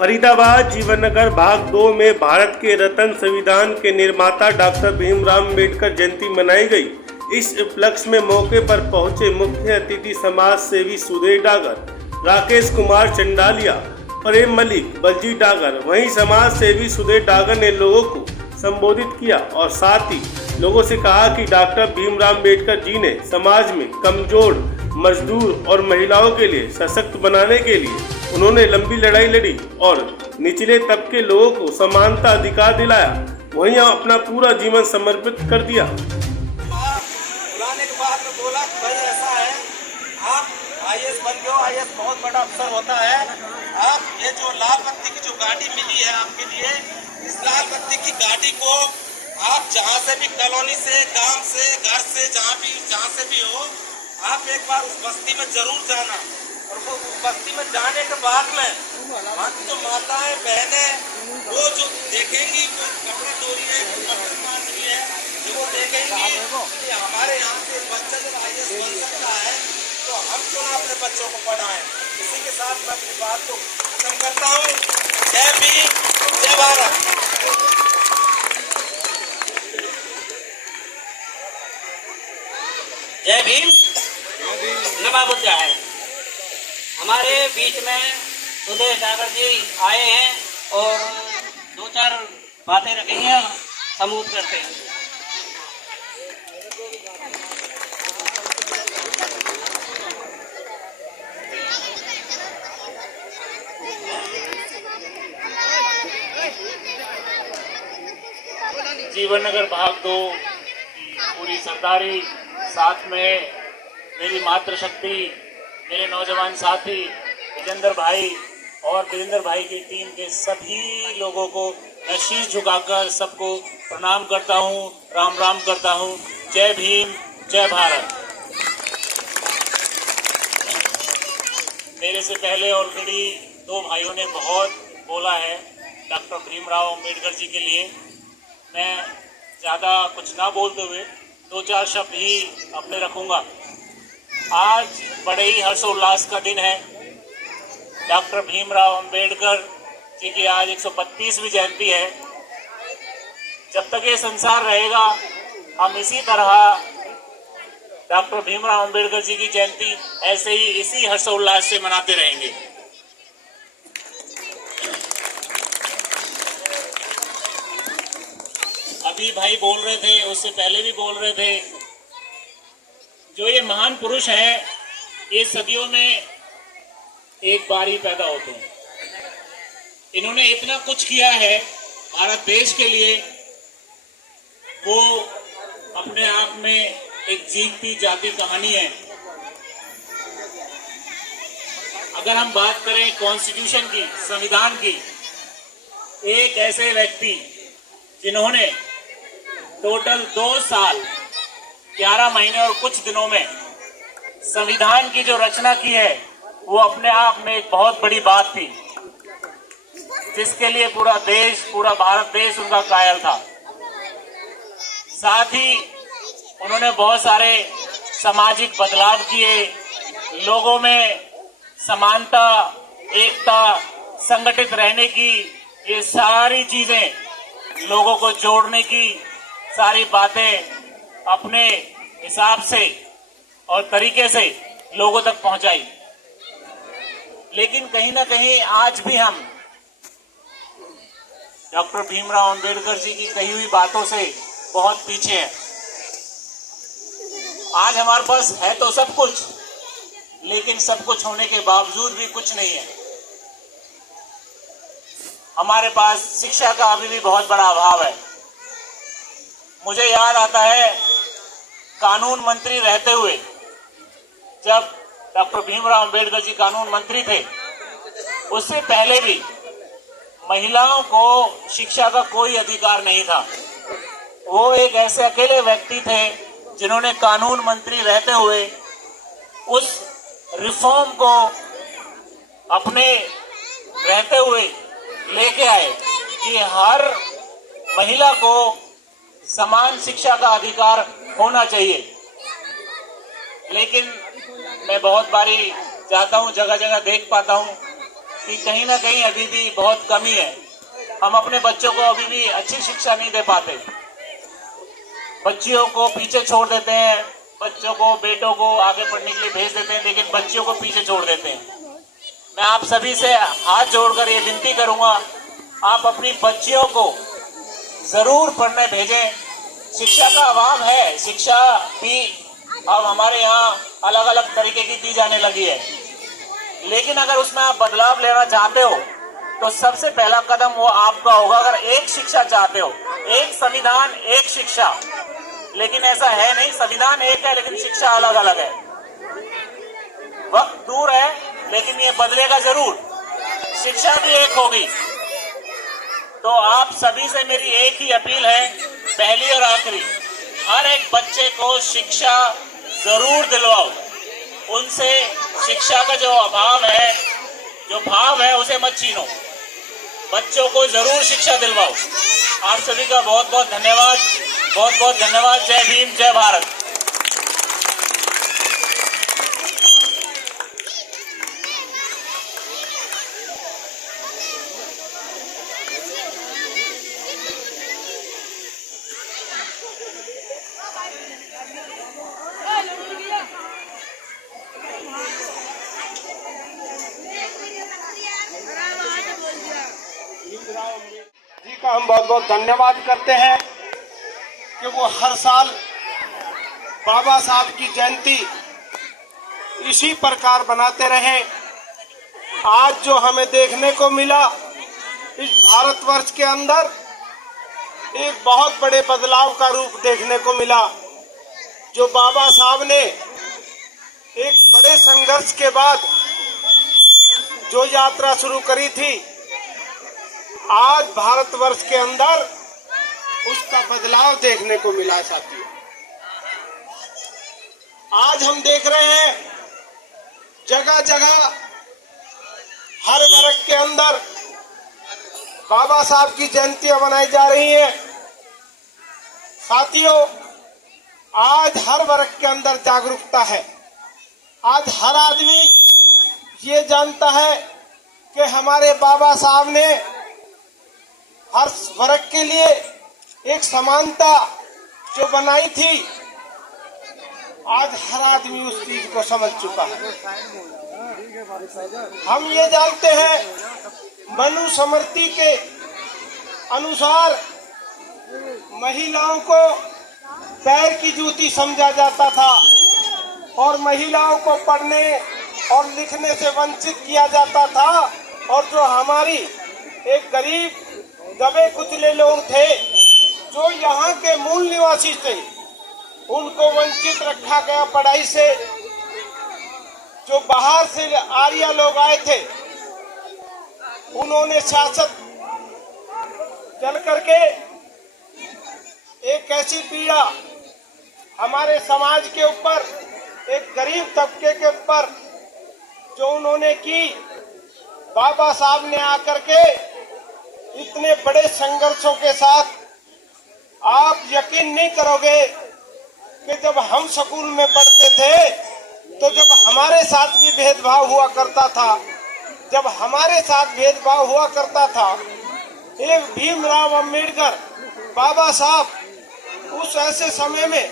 फरीदाबाद जीवन नगर भाग 2 में भारत के रत्न संविधान के निर्माता डॉक्टर भीमराव अम्बेडकर जयंती मनाई गई। इस उपलक्ष्य में मौके पर पहुंचे मुख्य अतिथि समाज सेवी सुधीर डागर, राकेश कुमार चंडालिया, प्रेम मलिक, बलजीत डागर। वहीं समाज सेवी सुधीर डागर ने लोगों को संबोधित किया और साथ ही लोगों से कहा कि डॉक्टर भीमराव अम्बेडकर जी ने समाज में कमजोर, मजदूर और महिलाओं के लिए सशक्त बनाने के लिए उन्होंने लंबी लड़ाई लड़ी और निचले तबके लोगों को समानता अधिकार दिलाया। वहीं अपना पूरा जीवन समर्पित कर दिया। बुलाने के बाद में बोला भाई ऐसा है, आप आईएएस बन गए हो, आईएएस बहुत बड़ा अफसर होता है। आप ये जो लाल बत्ती की जो गाड़ी मिली है आपके लिए, इस लाल बत्ती की गाड़ी को आप जहाँ से भी, कॉलोनी से, गांव से, घर से, जहाँ से भी हो, आप एक बार उस बस्ती में जरूर जाना। और वो बस्ती में जाने के बाद में जो माताएं बहनें वो जो देखेंगी, कोई कपड़ा धो रही है, कोई बर्तन मार रही है, जो वो देखेंगी कि हमारे यहाँ से बच्चा जब आईएएस बन सकता है तो हम क्यों ना अपने बच्चों को पढ़ाएं। इसी के साथ मैं अपनी बात को खत्म करता हूँ। जय भीम, जय भारत। जय भीम। नवाबुद्धा है हमारे बीच में सुधीर डागर जी आए हैं और दो चार बातें रखेंगे, हम समूह करते हैं। जीवन नगर भाग 2 पूरी सरदारी, साथ में मेरी मातृशक्ति, मेरे नौजवान साथी विजेंद्र भाई और वीरेंद्र भाई की टीम के सभी लोगों को मैं शीश झुकाकर सबको प्रणाम करता हूं, राम राम करता हूं। जय भीम, जय भारत। मेरे से पहले ऑलरेडी दो भाइयों ने बहुत बोला है डॉक्टर भीमराव अम्बेडकर जी के लिए। मैं ज़्यादा कुछ ना बोलते हुए दो चार शब्द ही अपने रखूँगा। आज बड़े ही हर्षोल्लास का दिन है। डॉक्टर भीमराव अम्बेडकर जी की आज 132वीं जयंती है। जब तक ये संसार रहेगा हम इसी तरह डॉक्टर भीमराव अम्बेडकर जी की जयंती ऐसे ही इसी हर्षोल्लास से मनाते रहेंगे। अभी भाई बोल रहे थे, उससे पहले भी बोल रहे थे, जो ये महान पुरुष हैं ये सदियों में एक बार ही पैदा होते हैं। इन्होंने इतना कुछ किया है भारत देश के लिए, वो अपने आप में एक जीती जाती कहानी है। अगर हम बात करें कॉन्स्टिट्यूशन की, संविधान की, एक ऐसे व्यक्ति जिन्होंने टोटल 2 साल 11 महीने और कुछ दिनों में संविधान की जो रचना की है वो अपने आप में एक बहुत बड़ी बात थी, जिसके लिए पूरा देश, पूरा भारत देश उनका कायल था। साथ ही उन्होंने बहुत सारे सामाजिक बदलाव किए, लोगों में समानता, एकता, संगठित रहने की, ये सारी चीजें, लोगों को जोड़ने की सारी बातें अपने हिसाब से और तरीके से लोगों तक पहुंचाई। लेकिन कहीं ना कहीं आज भी हम डॉक्टर भीमराव अम्बेडकर जी की कही हुई बातों से बहुत पीछे हैं। आज हमारे पास है तो सब कुछ, लेकिन सब कुछ होने के बावजूद भी कुछ नहीं है। हमारे पास शिक्षा का अभी भी बहुत बड़ा अभाव है। मुझे याद आता है कानून मंत्री रहते हुए, जब डॉक्टर भीमराव अम्बेडकर जी कानून मंत्री थे, उससे पहले भी महिलाओं को शिक्षा का कोई अधिकार नहीं था। वो एक ऐसे अकेले व्यक्ति थे जिन्होंने कानून मंत्री रहते हुए उस रिफॉर्म को अपने रहते हुए लेके आए कि हर महिला को समान शिक्षा का अधिकार होना चाहिए। लेकिन मैं बहुत बारी जाता हूँ, जगह जगह देख पाता हूँ कि कहीं ना कहीं अभी भी बहुत कमी है। हम अपने बच्चों को अभी भी अच्छी शिक्षा नहीं दे पाते, बच्चियों को पीछे छोड़ देते हैं, बच्चों को, बेटों को आगे पढ़ने के लिए भेज देते हैं, लेकिन बच्चियों को पीछे छोड़ देते हैं। मैं आप सभी से हाथ जोड़कर ये विनती करूंगा, आप अपनी बच्चियों को जरूर पढ़ने भेजें। शिक्षा का अभाव है, शिक्षा भी अब हमारे यहाँ अलग अलग तरीके की दी जाने लगी है, लेकिन अगर उसमें आप बदलाव लेना चाहते हो तो सबसे पहला कदम वो आपका होगा। अगर एक शिक्षा चाहते हो, एक संविधान एक शिक्षा, लेकिन ऐसा है नहीं, संविधान एक है लेकिन शिक्षा अलग अलग है। वक्त दूर है लेकिन ये बदलेगा जरूर, शिक्षा भी एक होगी। तो आप सभी से मेरी एक ही अपील है, पहली और आखिरी, हर एक बच्चे को शिक्षा जरूर दिलवाओ। उनसे शिक्षा का जो अभाव है, जो भाव है, उसे मत छीनो, बच्चों को जरूर शिक्षा दिलवाओ। आप सभी का बहुत बहुत धन्यवाद, बहुत बहुत धन्यवाद। जय भीम, जय भारत। जी का हम बहुत बहुत धन्यवाद करते हैं कि वो हर साल बाबा साहब की जयंती इसी प्रकार बनाते रहे। आज जो हमें देखने को मिला इस भारतवर्ष के अंदर, एक बहुत बड़े बदलाव का रूप देखने को मिला। जो बाबा साहब ने एक बड़े संघर्ष के बाद जो यात्रा शुरू करी थी, आज भारतवर्ष के अंदर उसका बदलाव देखने को मिला। साथियों, आज हम देख रहे हैं जगह जगह हर वर्ग के अंदर बाबा साहब की जयंतियां मनाई जा रही हैं। साथियों, आज हर वर्ग के अंदर जागरूकता है। आज हर आदमी ये जानता है कि हमारे बाबा साहब ने हर वर्ग के लिए एक समानता जो बनाई थी, आज हर आदमी उस चीज को समझ चुका है। हम ये जानते हैं मनुस्मृति के अनुसार महिलाओं को पैर की जूती समझा जाता था और महिलाओं को पढ़ने और लिखने से वंचित किया जाता था। और जो हमारी एक गरीब दबे कुचले लोग थे, जो यहाँ के मूल निवासी थे, उनको वंचित रखा गया पढ़ाई से। जो बाहर से आर्य लोग आए थे, उन्होंने शासक चल करके एक ऐसी पीड़ा हमारे समाज के ऊपर, एक गरीब तबके के ऊपर जो उन्होंने की, बाबा साहब ने आकर के इतने बड़े संघर्षों के साथ, आप यकीन नहीं करोगे कि जब हम स्कूल में पढ़ते थे तो जब हमारे साथ भी भेदभाव हुआ करता था, जब हमारे साथ भेदभाव हुआ करता था, एक भीमराव अंबेडकर बाबा साहब उस ऐसे समय में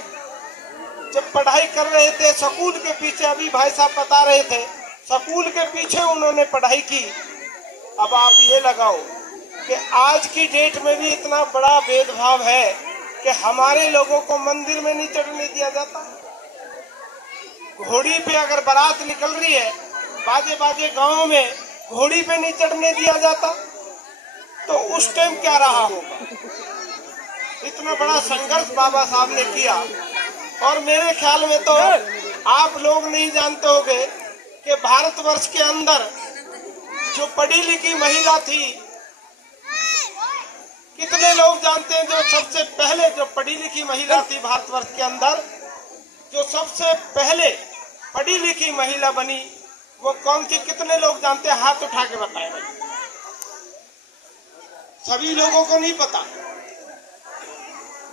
जब पढ़ाई कर रहे थे, स्कूल के पीछे, अभी भाई साहब बता रहे थे, स्कूल के पीछे उन्होंने पढ़ाई की। अब आप ये लगाओ कि आज की डेट में भी इतना बड़ा भेदभाव है कि हमारे लोगों को मंदिर में नहीं चढ़ने दिया जाता। घोड़ी पे अगर बारात निकल रही है, बाजे बाजे गांव में, घोड़ी पे नहीं चढ़ने दिया जाता, तो उस टाइम क्या रहा होगा। इतना बड़ा संघर्ष बाबा साहब ने किया। और मेरे ख्याल में तो आप लोग नहीं जानते होंगे कि भारतवर्ष के अंदर जो पढ़ी लिखी महिला थी, कितने लोग जानते हैं जो सबसे पहले जो पढ़ी लिखी महिला थी भारतवर्ष के अंदर, जो सबसे पहले पढ़ी लिखी महिला बनी, वो कौन थी? कितने लोग जानते हैं? हाथ उठा के बताएं भाई। सभी लोगों को नहीं पता।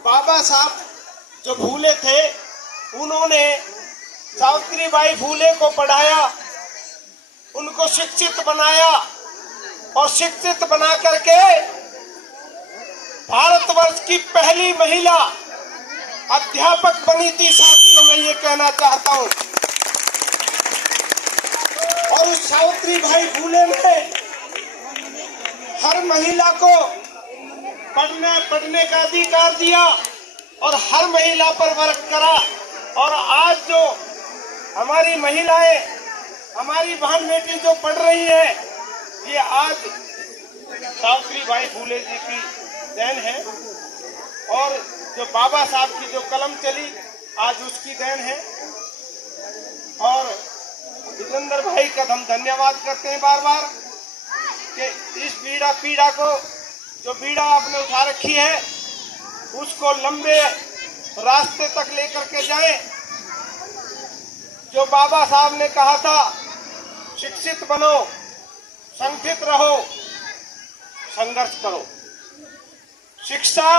बाबा साहब जो फूले थे, उन्होंने सावित्रीबाई फूले को पढ़ाया, उनको शिक्षित बनाया, और शिक्षित बना करके भारतवर्ष की पहली महिला अध्यापक बनी थी। साथियों, मैं ये कहना चाहता हूं। और उस सावित्री बाई फुले ने हर महिला को पढ़ने का अधिकार दिया और हर महिला पर वर्क करा। और आज जो हमारी महिलाएं, हमारी बहन बेटी जो पढ़ रही है, ये आज सावित्री बाई फुले जी की देन है। और जो बाबा साहब की जो कलम चली, आज उसकी देन है। और जितेंद्र भाई का हम धन्यवाद करते हैं बार बार कि इस पीड़ा को, जो पीड़ा आपने उठा रखी है, उसको लंबे रास्ते तक लेकर के जाएं। जो बाबा साहब ने कहा था, शिक्षित बनो, संगठित रहो, संघर्ष करो। शिक्षा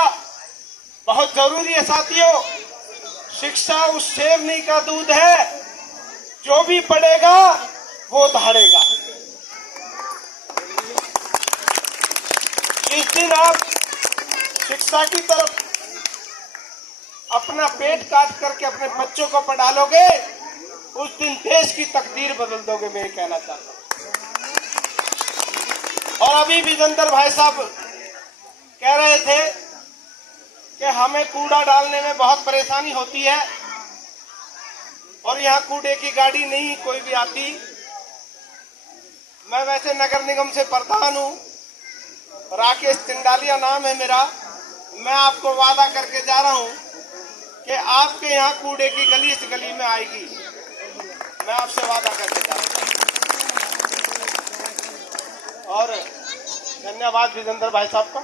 बहुत जरूरी है साथियों। शिक्षा उस शेरनी का दूध है, जो भी पढ़ेगा वो दहाड़ेगा। जिस दिन आप शिक्षा की तरफ अपना पेट काट करके अपने बच्चों को पढ़ा लोगे, उस दिन देश की तकदीर बदल दोगे, मैं कहना चाहता हूं। और अभी विजेंद्र भाई साहब कह रहे थे कि हमें कूड़ा डालने में बहुत परेशानी होती है और यहाँ कूड़े की गाड़ी नहीं कोई भी आती। मैं वैसे नगर निगम से प्रधान हूँ, राकेश चिंडालिया नाम है मेरा। मैं आपको वादा करके जा रहा हूँ कि आपके यहाँ कूड़े की गली इस गली में आएगी। मैं आपसे वादा करके जा रहा हूँ। और धन्यवाद विजेंद्र भाई साहब का।